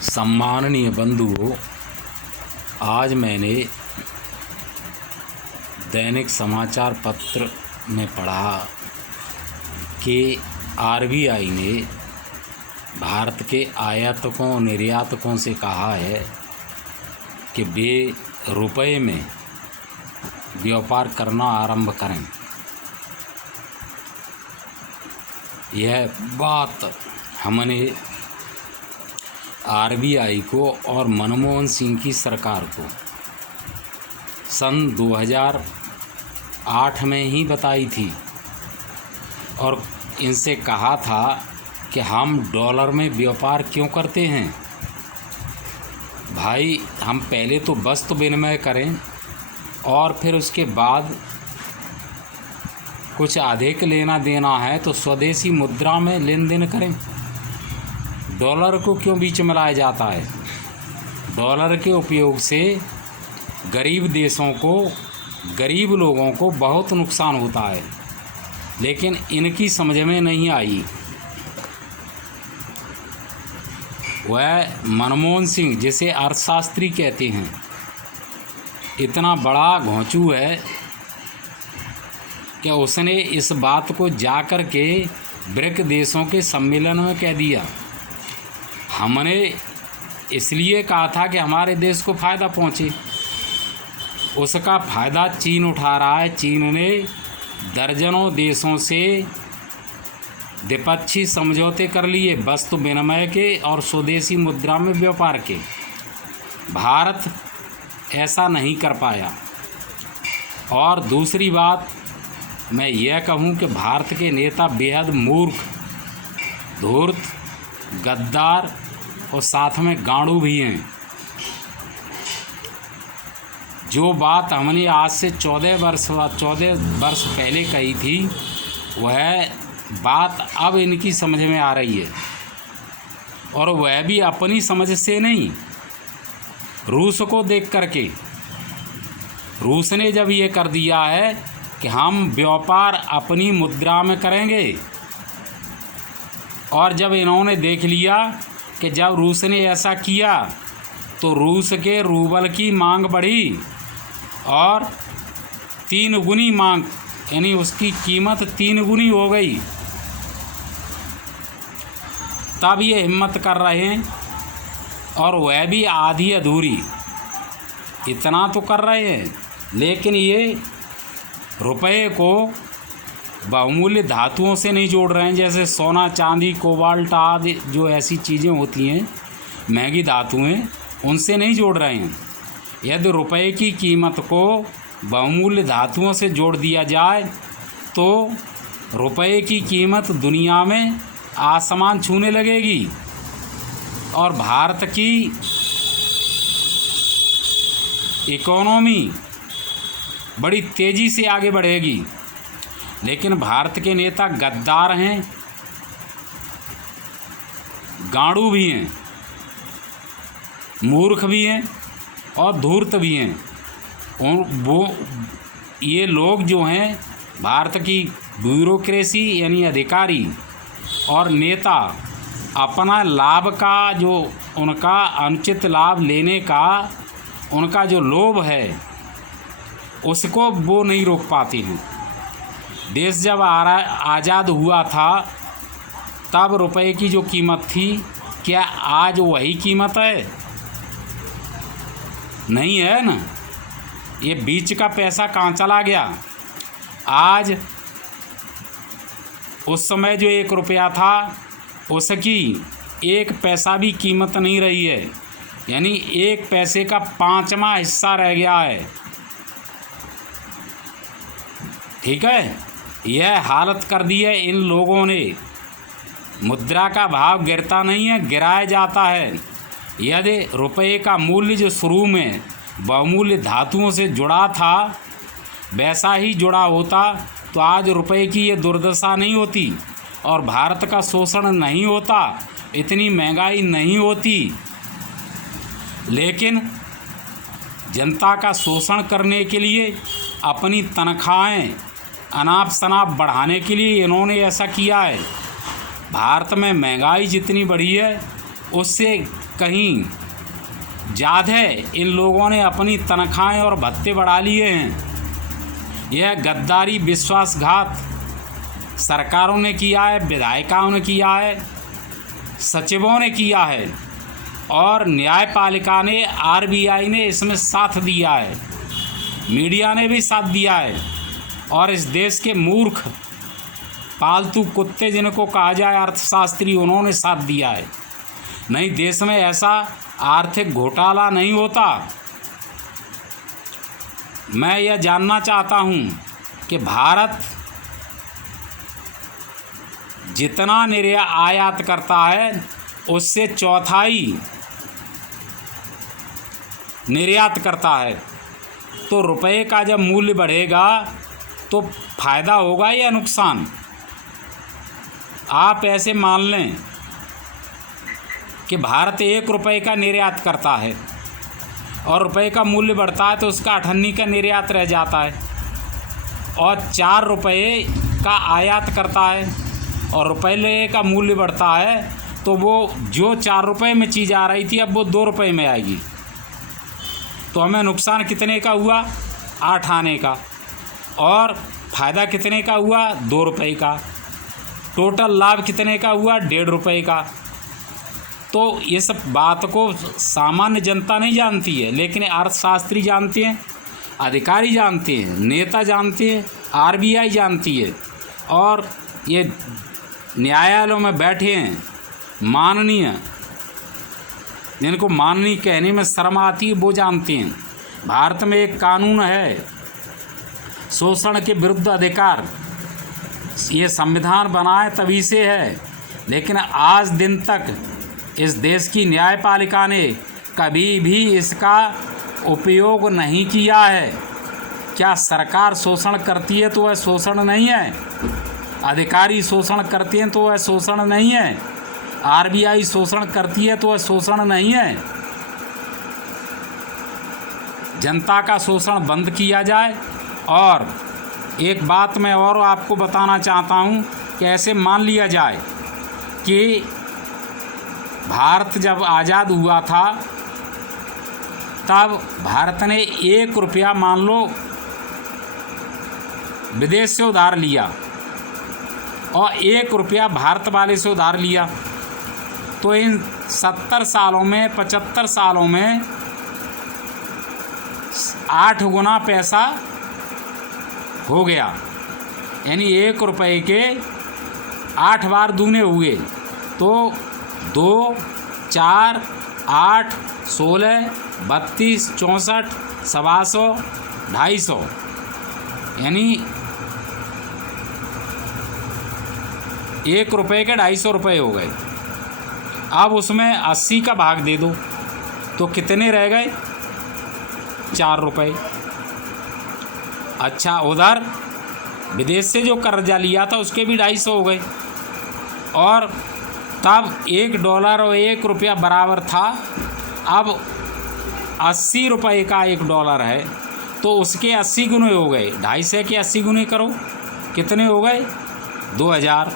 सम्माननीय बंधुओं, आज मैंने दैनिक समाचार पत्र में पढ़ा कि आरबीआई ने भारत के आयातकों और निर्यातकों से कहा है कि वे रुपए में व्यापार करना आरंभ करें। यह बात हमने आरबीआई को और मनमोहन सिंह की सरकार को सन 2008 में ही बताई थी और इनसे कहा था कि हम डॉलर में व्यापार क्यों करते हैं भाई, हम पहले तो वस्तु विनिमय करें और फिर उसके बाद कुछ अधिक लेना देना है तो स्वदेशी मुद्रा में लेन देन करें। डॉलर को क्यों बीच में लाया जाता है? डॉलर के उपयोग से गरीब देशों को, गरीब लोगों को बहुत नुकसान होता है, लेकिन इनकी समझ में नहीं आई। वह मनमोहन सिंह, जिसे अर्थशास्त्री कहते हैं, इतना बड़ा घोंचू है कि उसने इस बात को जाकर के ब्रिक देशों के सम्मेलन में कह दिया। हमने इसलिए कहा था कि हमारे देश को फ़ायदा पहुँचे, उसका फ़ायदा चीन उठा रहा है। चीन ने दर्जनों देशों से द्विपक्षीय समझौते कर लिए वस्तु विनिमय के और स्वदेशी मुद्रा में व्यापार के। भारत ऐसा नहीं कर पाया। और दूसरी बात मैं यह कहूँ कि भारत के नेता बेहद मूर्ख, धूर्त, गद्दार और साथ में गांडू भी हैं। जो बात हमने आज से 14 वर्ष पहले कही थी, वह बात अब इनकी समझ में आ रही है, और वह भी अपनी समझ से नहीं, रूस को देख करके। रूस ने जब ये कर दिया है कि हम व्यापार अपनी मुद्रा में करेंगे, और जब इन्होंने देख लिया कि जब रूस ने ऐसा किया तो रूस के रूबल की मांग बढ़ी और 3 गुनी मांग, यानी उसकी कीमत 3 गुनी हो गई। तब ये हिम्मत कर रहे हैं, और वह भी आधी अधूरी। इतना तो कर रहे हैं, लेकिन ये रुपए को बहुमूल्य धातुओं से नहीं जोड़ रहे हैं, जैसे सोना, चांदी, कोबाल्ट आदि जो ऐसी चीज़ें होती हैं, महंगी धातुएं, उनसे नहीं जोड़ रहे हैं। यदि रुपए की कीमत को बहुमूल्य धातुओं से जोड़ दिया जाए तो रुपए की कीमत दुनिया में आसमान छूने लगेगी और भारत की इकोनॉमी बड़ी तेज़ी से आगे बढ़ेगी। लेकिन भारत के नेता गद्दार हैं, गांडू भी हैं, मूर्ख भी हैं और धूर्त भी हैं। और ये लोग जो हैं, भारत की ब्यूरोक्रेसी यानी अधिकारी और नेता, अपना लाभ का जो उनका अनुचित लाभ लेने का उनका जो लोभ है, उसको वो नहीं रोक पाते हैं। देश जब आज़ाद हुआ था तब रुपए की जो कीमत थी, क्या आज वही कीमत है? नहीं है ना। ये बीच का पैसा कहाँ चला गया? आज उस समय जो 1 रुपया था, उसकी 1 पैसा भी कीमत नहीं रही है, यानी 1 पैसे का 5वां हिस्सा रह गया है। ठीक है, यह हालत कर दी है इन लोगों ने। मुद्रा का भाव गिरता नहीं है, गिराया जाता है। यदि रुपये का मूल्य जो शुरू में बहुमूल्य धातुओं से जुड़ा था, वैसा ही जुड़ा होता तो आज रुपये की ये दुर्दशा नहीं होती और भारत का शोषण नहीं होता, इतनी महंगाई नहीं होती। लेकिन जनता का शोषण करने के लिए, अपनी तनख्वाहें अनाप शनाप बढ़ाने के लिए इन्होंने ऐसा किया है। भारत में महंगाई जितनी बढ़ी है उससे कहीं ज़्यादा इन लोगों ने अपनी तनख्वाहें और भत्ते बढ़ा लिए हैं। यह गद्दारी, विश्वासघात सरकारों ने किया है, विधायिकाओं ने किया है, सचिवों ने किया है और न्यायपालिका ने, आरबीआई ने इसमें साथ दिया है, मीडिया ने भी साथ दिया है। और इस देश के मूर्ख पालतू कुत्ते जिनको कहा जाए अर्थशास्त्री, उन्होंने साथ दिया है। नहीं, देश में ऐसा आर्थिक घोटाला नहीं होता। मैं यह जानना चाहता हूँ कि भारत जितना आयात करता है उससे चौथाई निर्यात करता है। तो रुपए का जब मूल्य बढ़ेगा तो फायदा होगा या नुकसान? आप ऐसे मान लें कि भारत 1 रुपये का निर्यात करता है और रुपए का मूल्य बढ़ता है तो उसका 98 का निर्यात रह जाता है, और 4 रुपये का आयात करता है और रुपये का मूल्य बढ़ता है तो वो जो 4 रुपये में चीज़ आ रही थी अब वो 2 रुपये में आएगी। तो हमें नुकसान कितने का हुआ? 8 आने का, और फ़ायदा कितने का हुआ? 2 रुपये का। टोटल लाभ कितने का हुआ? 1.5 रुपये का। तो ये सब बात को सामान्य जनता नहीं जानती है, लेकिन अर्थशास्त्री जानते हैं, अधिकारी जानते हैं, नेता जानते हैं, आरबीआई जानती है, और ये न्यायालयों में बैठे हैं माननीय, जिनको माननीय कहने में शर्म आती है, वो जानते हैं। भारत में एक कानून है शोषण के विरुद्ध अधिकार, ये संविधान बनाए तभी से है, लेकिन आज दिन तक इस देश की न्यायपालिका ने कभी भी इसका उपयोग नहीं किया है। क्या सरकार शोषण करती है तो वह शोषण नहीं है? अधिकारी शोषण करते हैं तो वह शोषण नहीं है? आरबीआई शोषण करती है तो वह शोषण नहीं है? जनता का शोषण बंद किया जाए। और एक बात मैं और आपको बताना चाहता हूँ कि ऐसे मान लिया जाए कि भारत जब आज़ाद हुआ था तब भारत ने 1 रुपया मान लो विदेश से उधार लिया और 1 रुपया भारत वाले से उधार लिया, तो इन 70 सालों में, 75 सालों में 8 गुना पैसा हो गया। यानी 1 रुपये के 8 बार दूने हुए, तो 2, 4, 8, 16, 32, 64, 125, 250, यानी 1 रुपये के 250 रुपये हो गए। अब उसमें 80 का भाग दे दो तो कितने रह गए? 4 रुपये। अच्छा, उधर विदेश से जो कर्जा लिया था उसके भी 250 हो गए, और तब $1 और 1 रुपया बराबर था। अब 80 रुपये का $1 है तो उसके 80 गुने हो गए। 250 के 80 गुने करो, कितने हो गए? 2000।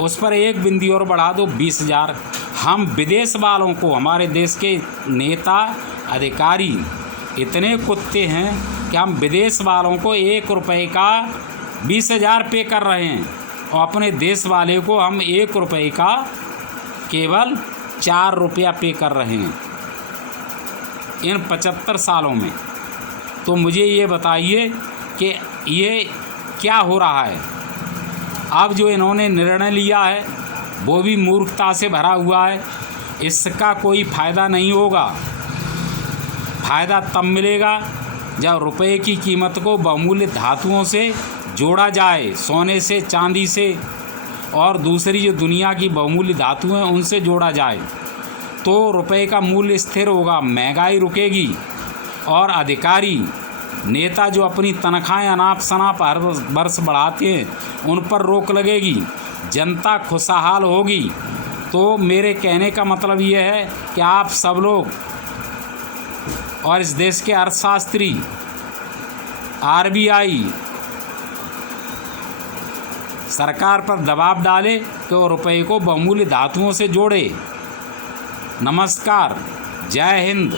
उस पर एक बिंदी और बढ़ा दो, 20,000। हम विदेश वालों को, हमारे देश के नेता अधिकारी इतने कुत्ते हैं कि हम विदेश वालों को 1 रुपये का 20,000 पे कर रहे हैं, और अपने देश वाले को हम 1 रुपये का केवल 4 रुपया पे कर रहे हैं इन 75 सालों में। तो मुझे ये बताइए कि ये क्या हो रहा है? अब जो इन्होंने निर्णय लिया है वो भी मूर्खता से भरा हुआ है। इसका कोई फ़ायदा नहीं होगा। फ़ायदा तब मिलेगा जब रुपए की कीमत को बहुमूल्य धातुओं से जोड़ा जाए, सोने से, चांदी से, और दूसरी जो दुनिया की बहुमूल्य धातुएं हैं उनसे जोड़ा जाए, तो रुपए का मूल्य स्थिर होगा, महंगाई रुकेगी, और अधिकारी नेता जो अपनी तनख्वाहें अनाप शनाप हर वर्ष बढ़ाते हैं उन पर रोक लगेगी, जनता खुशहाल होगी। तो मेरे कहने का मतलब ये है कि आप सब लोग और इस देश के अर्थशास्त्री, आरबीआई सरकार पर दबाव डाले कि वो रुपये को बहुमूल्य धातुओं से जोड़े, नमस्कार, जय हिंद।